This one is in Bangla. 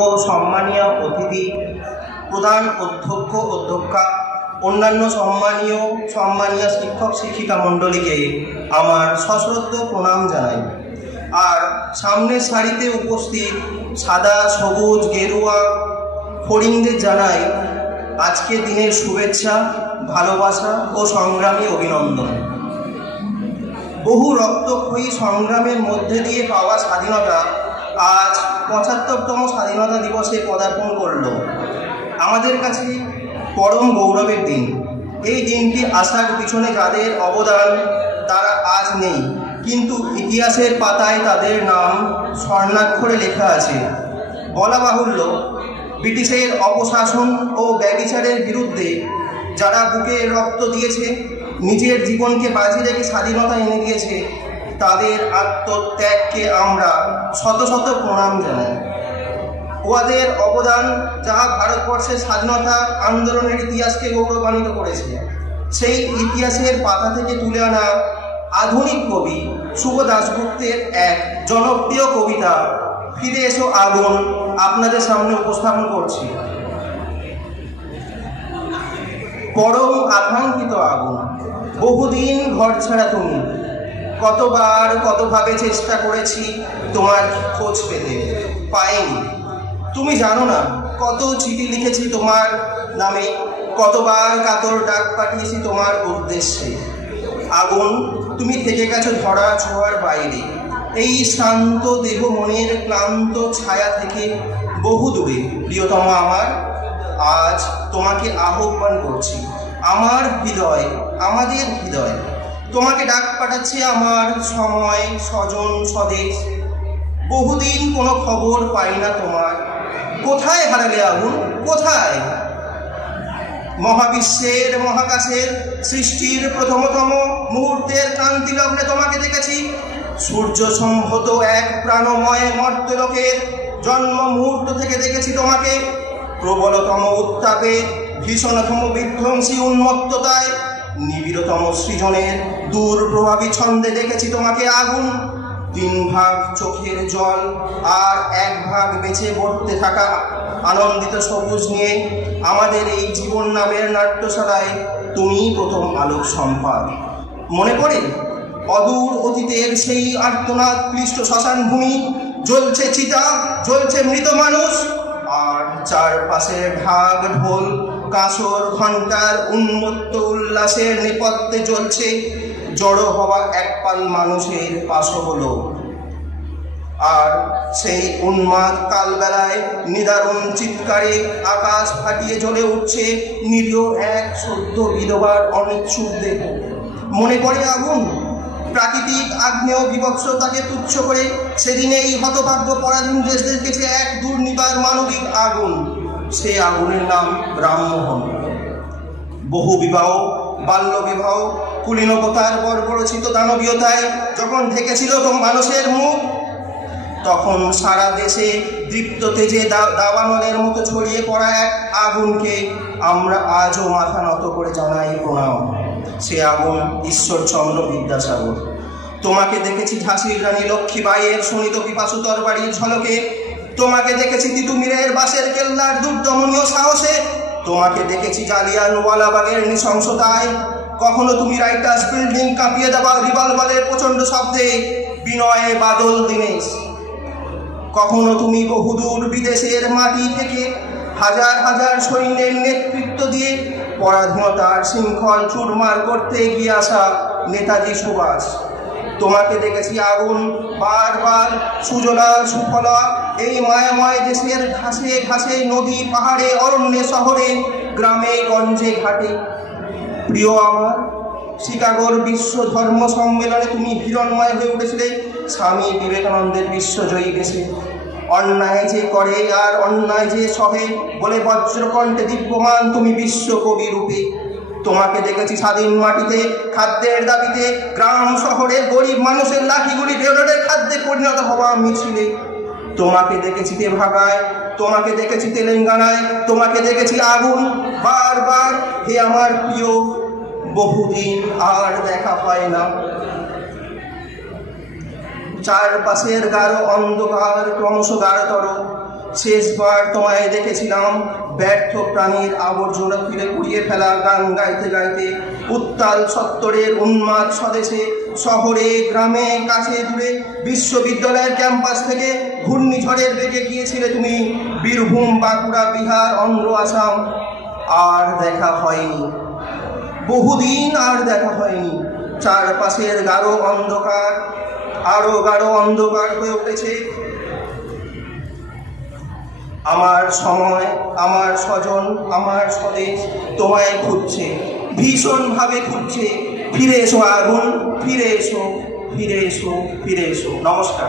ও সম্মানীয় অতিথি, প্রধান অধ্যক্ষ অধ্যক্ষা, অন্যান্য সম্মানীয় শিক্ষক শিক্ষিকা মণ্ডলীকে আমার সশ্রদ্ধ প্রণাম জানাই। আর সামনের সারিতে উপস্থিত সাদা, সবুজ, গেরুয়া ফড়িংদের জানাই আজকের দিনের শুভেচ্ছা, ভালোবাসা ও সংগ্রামী অভিনন্দন। বহু রক্তক্ষয়ী সংগ্রামের মধ্যে দিয়ে পাওয়া স্বাধীনতা আজ ৭৫তম স্বাধীনতা দিবসে পদার্পণ করল। আমাদের কাছে পরম গৌরবের দিন। এই দিনটি আসার পিছনে যাদের অবদান তারা আজ নেই, কিন্তু ইতিহাসের পাতায় তাদের নাম স্বর্ণাক্ষরে লেখা আছে। বলা বাহুল্য, ব্রিটিশের অপশাসন ও ব্যভিচারের বিরুদ্ধে যারা বুকে রক্ত দিয়েছে, নিজের জীবনকে বাজি রেখে স্বাধীনতা এনে দিয়েছে, তাদের আত্মত্যাগকে আমরা শত শত প্রণাম জানাই। ওদের অবদান যা ভারতবর্ষের স্বাধীনতা আন্দোলনের ইতিহাসকে গৌরবান্বিত করেছে। সেই ইতিহাসের পাতা থেকে তুলে আনা আধুনিক কবি শুভ দাশগুপ্তের এক জনপ্রিয় কবিতা ফিরে এসো আগুন আপনাদের সামনে উপস্থাপন করছি। পরম আকাঙ্ক্ষিত আগুন, বহুদিন ঘর ছাড়া তুমি, কতবার কতভাবে চেষ্টা করেছি তোমার খোঁজ পেতে, পাইনি। তুমি জানো না কত চিঠি লিখেছি তোমার নামে, কতবার কাতর ডাক পাঠিয়েছি তোমার উদ্দেশ্যে। আগুন, তুমি থেকে গেছো ধরা ছোঁয়ার বাইরে, এই শান্ত দেহ মনের ক্লান্ত ছায়া থেকে বহু দূরে। প্রিয়তম আমার, আজ তোমাকে আহ্বান করছি। আমার হৃদয়, আমাদের হৃদয় তোমাকে ডাক পাঠাচ্ছে। আমার সময়, স্বজন, স্বদেশ, বহুদিন কোনো খবর পাই না তোমার। কোথায় হারালে আগুন, কোথায়? মহাবিশ্বের, মহাকাশের সৃষ্টির প্রথমতম মুহূর্তের ক্রান্তি লগ্নে তোমাকে দেখেছি। সূর্য সম্ভূত এক প্রাণময় মর্ত্যলোকের জন্ম মুহূর্ত থেকে দেখেছি তোমাকে। প্রবলতম উত্তাপে, ভীষণতম বিধ্বংসী উন্মত্ততায়, নিবিড়তম সৃজনের দূর প্রভাবী ছন্দে দেখেছি তোমাকে। আগুন, ৩ ভাগ চোখের জল আর ১ ভাগ বেঁচে পড়তে থাকা আনন্দিত সবুজ নিয়ে আমাদের এই জীবন নামের নাট্যশালায় তুমি প্রথম আলোক সম্পাদ। মনে পড়ে অদূর অতীতের সেই আর্তনাদ ক্লিষ্ট শ্মশান ভূমি, জ্বলছে চিতা, জ্বলছে মৃত মানুষ, আর চারপাশে ঢাক ঢোল কাঁসর ঘণ্টার উন্মত্ত উল্লাসের নেপথ্যে জ্বলছে জড়ো হওয়া এক পাল মানুষের পাশবলো। আর সেই উন্মাদ কালবেলায় নিদারুণ চিৎকারে আকাশ ফাটিয়ে জ্বলে উঠছে নিরীহ এক সদ্য বিধবার অনিচ্ছুক দেহ। মনে পড়ে আগুন, প্রাকৃতিক আগ্নেয় বিভৎসতাকে তুচ্ছ করে সেদিন এই হতভাগ্য পরাধীন দেশ দেখেছে এক দুর্নিবার মানবিক আগুন। সে আগুনের নাম রামমোহন। বহু বিবাহ, বাল্য বিবাহ, কুলীনতার বর্বরচিত দানবীয়তায় যখন ঢেকেছিল মানুষের মুখ, তখন সারা দেশে দীপ্ত তেজে দাবানলের মতো ছড়িয়ে পড়া এক আগুনকে আমরা আজও মাথা নত করে জানাই প্রণাম। সে আগুন ঈশ্বরচন্দ্র বিদ্যাসাগর। তোমাকে দেখেছি ঝাঁসির রানী লক্ষ্মীবাইয়ের শোণিত পিপাসু তরবারির ঝলকে, তোমাকে দেখেছি তিতুমিরের বাঁশের কেল্লার দুর্দমনীয় সাহসে, তোমাকে দেখেছি জালিয়ানওয়ালাবাগের নৃশংসতায়। কখনো তুমি রাইটার্স বিল্ডিং কাঁপিয়ে দেওয়া রিভলভারের প্রচণ্ড শব্দে বিনয়ে বাদল দীনেশ। কখনো তুমি বহুদূর বিদেশের মাটি থেকে হাজার হাজার সৈন্যের নেতৃত্ব দিয়ে পরাধীনতার শৃঙ্খল চুরমার করতে এগিয়ে আসা নেতাজি সুভাষ। তোমাকে দেখেছি আগুন, বারবার সুজলা সুফলা এই মায়াময় দেশের ঘাসে ঘাসে, নদী পাহাড়ে, অরণ্যে শহরে, গ্রামে গঞ্জে ঘাটে। প্রিয় আমার, শিকাগোর বিশ্ব ধর্ম সম্মেলনে তুমি হিরণময় হয়ে উঠেছিলে স্বামী বিবেকানন্দের বিশ্বজয়ী দেশে। অন্যায় যে করে আর অন্যায় যে সহে বলে বজ্রকণ্ঠে দিব্যমান তুমি বিশ্বকবি রূপে। তোমাকে দেখেছি স্বাধীন মাটিতে খাদ্যের দাবিতে গ্রাম শহরে গরিব মানুষের লাঠিগুলি বেরোলে খাদ্যে পরিণত হওয়া মিছিলে। তোমাকে দেখেছি তেভাগায়, তোমাকে দেখেছি তেলেঙ্গানায়, তোমাকে দেখেছি আগুন। বারবার হে আমার প্রিয়, বহুদিন আর দেখা পায় না। চারপাশের গাঢ় অন্ধকার ক্রমশ গাঢ়তর, শেষবার তোমায় দেখেছিলাম ব্যর্থ প্রাণীর আবর্জনা ফিরে কুড়িয়ে ফেলা গান গাইতে গাইতে উত্তাল সত্তরের উন্মাদ স্বদেশে, শহরে গ্রামে কাছে দূরে, বিশ্ববিদ্যালয়ের ক্যাম্পাস থেকে ঘূর্ণিঝড়ের বেগে গিয়েছিলে তুমি বীরভূম, বাঁকুড়া, বিহার, অন্ধ্র, আসাম। আর দেখা হয়নি, বহুদিন আর দেখা হয়নি। চারপাশের গাঢ় অন্ধকার আরো গাঢ় অন্ধকার হয়ে উঠেছে। আমার সময়, আমার স্বজন, আমার স্বদেশ তোমায় খুঁজছে, ভীষণভাবে খুঁজছে। ফিরে এসো আগুন, ফিরে এসো, ফিরে এসো, ফিরে এসো। নমস্কার।